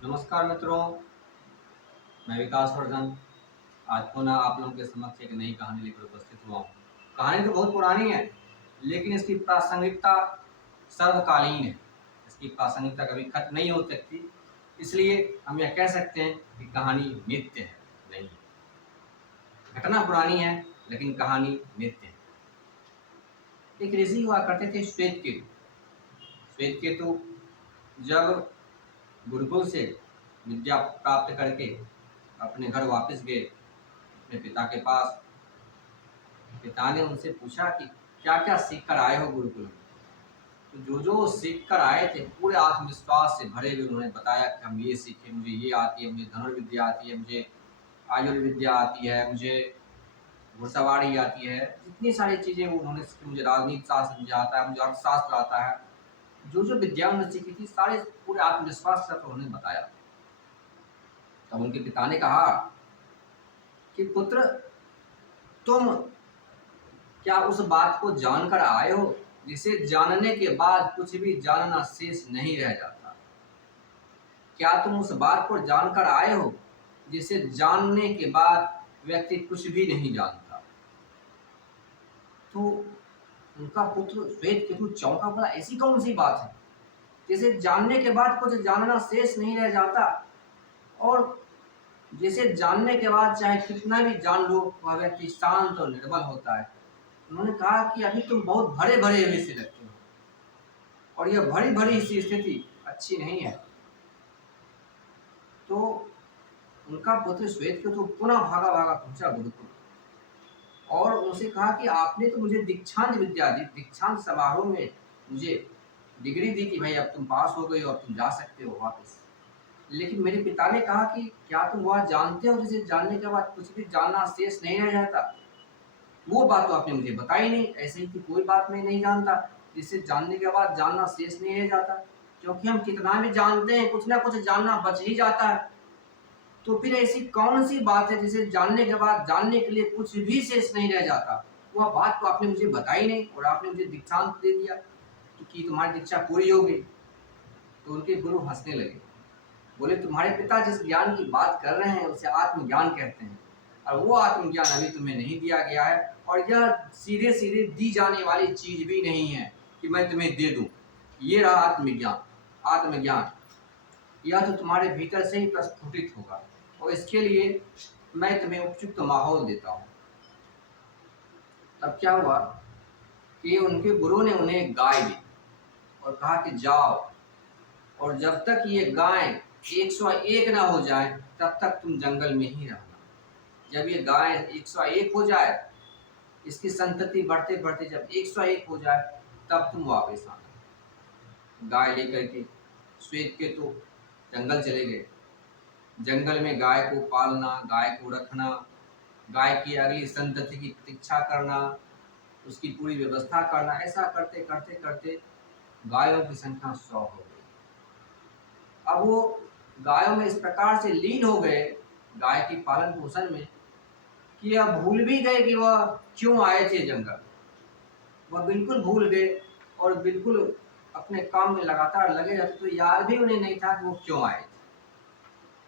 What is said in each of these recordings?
नमस्कार मित्रों, मैं विकास वर्धन आज पुनः आप लोगों के समक्ष एक नई कहानी लेकर उपस्थित हुआ हूँ। कहानी तो बहुत पुरानी है, लेकिन इसकी प्रासंगिकता सर्वकालीन है। इसकी प्रासंगिकता कभी खत्म नहीं हो सकती, इसलिए हम यह कह सकते हैं कि कहानी नित्य है। नहीं, घटना पुरानी है, लेकिन कहानी नित्य है। एक ऋषि हुआ करते थे श्वेत केतु। श्वेत केतु जब गुरुकुल से विद्या प्राप्त करके अपने घर वापस गए अपने पिता के पास, पिता ने उनसे पूछा कि क्या क्या सीख कर आए हो गुरुकुल में। तो जो जो सीख कर आए थे पूरे आत्मविश्वास से भरे हुए उन्होंने बताया कि हम ये सीखे, मुझे ये आती है, मुझे धनुर्विद्या आती है, मुझे आयुर्विद्या आती है, मुझे घुड़सवारी आती है, जितनी सारी चीज़ें वो उन्होंने सीखी, मुझे राजनीति शास्त्र मुझे आता है, मुझे अर्थशास्त्र आता है। जो जो विद्या उन्होंने सीखी थी सारे पूरे आत्मविश्वास से उन्होंने बताया। तब उनके पिता ने कहा कि पुत्र, तुम क्या उस बात को जानकर आए हो जिसे जानने के बाद कुछ भी जानना शेष नहीं रह जाता? क्या तुम उस बात को जानकर आए हो जिसे जानने के बाद व्यक्ति कुछ भी नहीं जानता? तो उनका पुत्र श्वेत केतु चौंका, बोला ऐसी कौन सी बात है जिसे जानने के बाद कुछ जानना शेष नहीं रह जाता, और जिसे जानने के बाद चाहे कितना भी जान लो वह व्यक्ति शांत और निर्बल होता है? उन्होंने कहा कि अभी तुम बहुत भरे भरे हुए से लगते हो, और यह भरी भरी सी स्थिति अच्छी नहीं है। तो उनका पुत्र श्वेत केतु पुनः भागा भागा पहुंचा गुरुकुल और उनसे कहा कि आपने तो मुझे दीक्षांत विद्या दी, दीक्षांत समारोह में मुझे डिग्री दी कि भाई अब तुम पास हो गई और तुम जा सकते हो वापस, लेकिन मेरे पिता ने कहा कि क्या तुम वह जानते हो जिसे जानने के बाद कुछ भी जानना शेष नहीं रह जाता? वो बात तो आपने मुझे बताई नहीं। ऐसे ही कि कोई बात मैं नहीं जानता जिसे जानने के बाद जानना शेष नहीं रह जाता, क्योंकि हम कितना भी जानते हैं कुछ ना कुछ जानना बच ही जाता है। तो फिर ऐसी कौन सी बात है जिसे जानने के बाद जानने के लिए कुछ भी शेष नहीं रह जाता? वह बात तो आपने मुझे बताई नहीं और आपने मुझे दीक्षांत दे दिया तो कि तुम्हारी दीक्षा पूरी हो गई। तो उनके गुरु हंसने लगे, बोले तुम्हारे पिता जिस ज्ञान की बात कर रहे हैं उसे आत्मज्ञान कहते हैं, और वो आत्मज्ञान अभी तुम्हें नहीं दिया गया है, और यह सीधे सीधे दी जाने वाली चीज भी नहीं है कि मैं तुम्हें दे दूं। ये रहा आत्मज्ञान। आत्मज्ञान यह तो तुम्हारे भीतर से ही प्रस्फुटित होगा, और इसके लिए मैं तुम्हें उपयुक्त माहौल देता हूँ। तब क्या हुआ कि उनके गुरु ने उन्हें एक गाय दी और कहा कि जाओ, और जब तक ये गाय 101 ना हो जाए तब तक तुम जंगल में ही रहना। जब ये गाय 101 हो जाए, इसकी संतति बढ़ते बढ़ते जब 101 हो जाए तब तुम वापस आना। गाय लेकर के श्वेत केतु जंगल चले गए। जंगल में गाय को पालना, गाय को रखना, गाय की अगली संतति की प्रतीक्षा करना, उसकी पूरी व्यवस्था करना, ऐसा करते करते करते गायों की संख्या 100 हो गई। अब वो गायों में इस प्रकार से लीन हो गए गाय की पालन पोषण में कि यह भूल भी गए कि वह क्यों आए थे जंगल। वह बिल्कुल भूल गए और बिल्कुल अपने काम में लगातार लगे रहते, तो याद भी उन्हें नहीं था कि वो क्यों आए थे।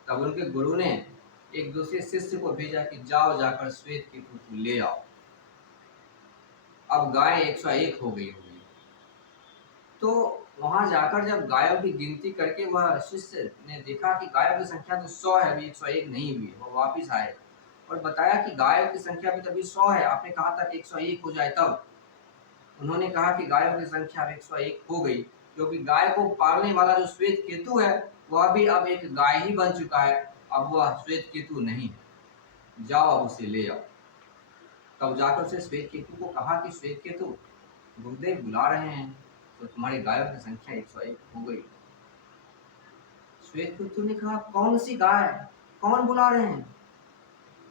तब उनके गुरु ने एक दूसरे शिष्य को भेजा कि जाओ जाकर श्वेत केतु को ले आओ। अब गाय 101 हो गई होगी। तो वहां जाकर जब गायों की गिनती करके वह शिष्य ने देखा कि गायों की संख्या तो 100 है, अभी 101 नहीं हुई। वह वापिस आए और बताया कि गायों की संख्या भी तभी 100 है, आपने कहा था कि 101 हो जाए तब। उन्होंने कहा कि गायों की संख्या 101 हो गई, क्योंकि गाय को पालने वाला जो श्वेत केतु है वह भी अब एक गाय ही बन चुका है, अब वह श्वेत केतु नहीं है। जाओ अब उसे ले आओ। तब जाकर उसे श्वेत केतु को कहा कि श्वेत केतु, गुरुदेव बुला रहे हैं, तो तुम्हारी गायों की संख्या 101 हो गई। श्वेत केतु ने कहा कौन सी गाय, कौन बुला रहे हैं?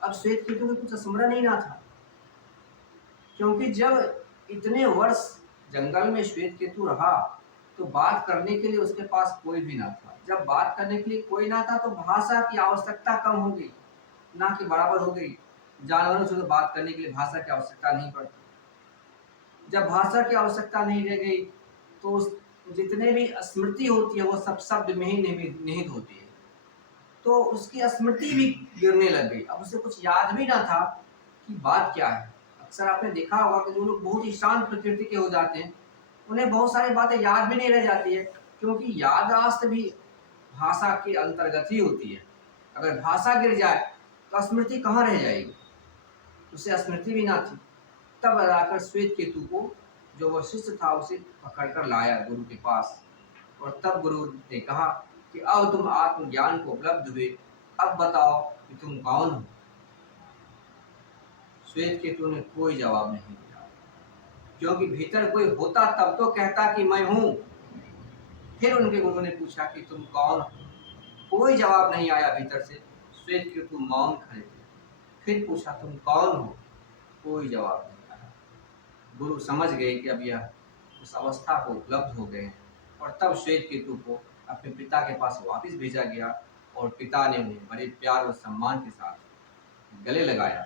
अब श्वेत केतु को कुछ स्मरण ही ना था, क्योंकि जब इतने वर्ष जंगल में श्वेत केतु रहा तो बात करने के लिए उसके पास कोई भी ना था। जब बात करने के लिए कोई ना था तो भाषा की आवश्यकता कम हो गई, ना कि बराबर हो गई। जानवरों से तो बात करने के लिए भाषा की आवश्यकता नहीं पड़ती। जब भाषा की आवश्यकता नहीं रह गई तो जितने भी स्मृति होती है वो सब शब्द में ही निहित होती है। तो उसकी स्मृति भी गिरने लग गई। अब उसे कुछ याद भी ना था कि बात क्या है। अक्सर आपने देखा होगा कि जो लोग बहुत ही शांत प्रकृति के हो जाते हैं, उन्हें बहुत सारी बातें याद भी नहीं रह जाती है, क्योंकि याददाश्त भी भाषा के अंतर्गत ही होती है। अगर भाषा गिर जाए तो स्मृति कहाँ रह जाएगी। उसे स्मृति भी ना थी। तब लाकर श्वेत केतु को जो वह शिष्य था उसे पकड़कर लाया गुरु के पास, और तब गुरु ने कहा कि अब तुम आत्मज्ञान को उपलब्ध हुए, अब बताओ कि तुम कौन हो। श्वेत केतु ने कोई जवाब नहीं दिया, क्योंकि भीतर कोई होता तब तो कहता कि मैं हूं। फिर उनके गुरु ने पूछा कि तुम कौन हो। कोई जवाब नहीं आया भीतर से। श्वेत केतु मौन खड़े थे। फिर पूछा तुम कौन हो। कोई जवाब नहीं आया। गुरु समझ गए कि अब यह उस अवस्था को उपलब्ध हो गए हैं, और तब श्वेत केतु को अपने पिता के पास वापस भेजा गया, और पिता ने उन्हें बड़े प्यार और सम्मान के साथ गले लगाया।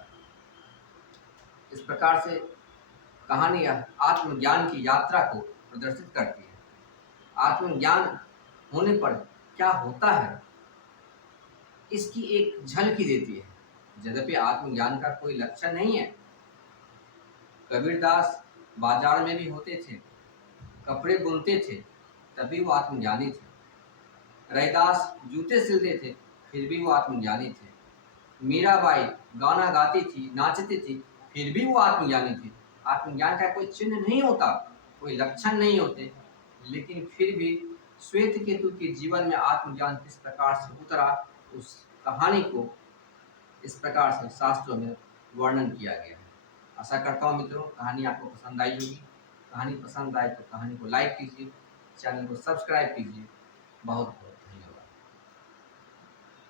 इस प्रकार से कहानी आत्मज्ञान की यात्रा को प्रदर्शित करती है। आत्मज्ञान होने पर क्या होता है, इसकी एक झलकी देती है। यद्यपि आत्मज्ञान का कोई लक्षण नहीं है। कबीरदास बाजार में भी होते थे, कपड़े बुनते थे, तभी वो आत्मज्ञानी थे। रैदास जूते सिलते थे, फिर भी वो आत्मज्ञानी थे। मीराबाई गाना गाती थी, नाचती थी, फिर भी वो आत्मज्ञानी थी। आत्मज्ञान का कोई चिन्ह नहीं होता, कोई लक्षण नहीं होते, लेकिन फिर भी श्वेत केतु के जीवन में आत्मज्ञान किस प्रकार से उतरा, उस कहानी को इस प्रकार से शास्त्रों में वर्णन किया गया है। आशा करता हूँ मित्रों कहानी आपको पसंद आई होगी। कहानी पसंद आए तो कहानी को लाइक कीजिए, चैनल को सब्सक्राइब कीजिए। बहुत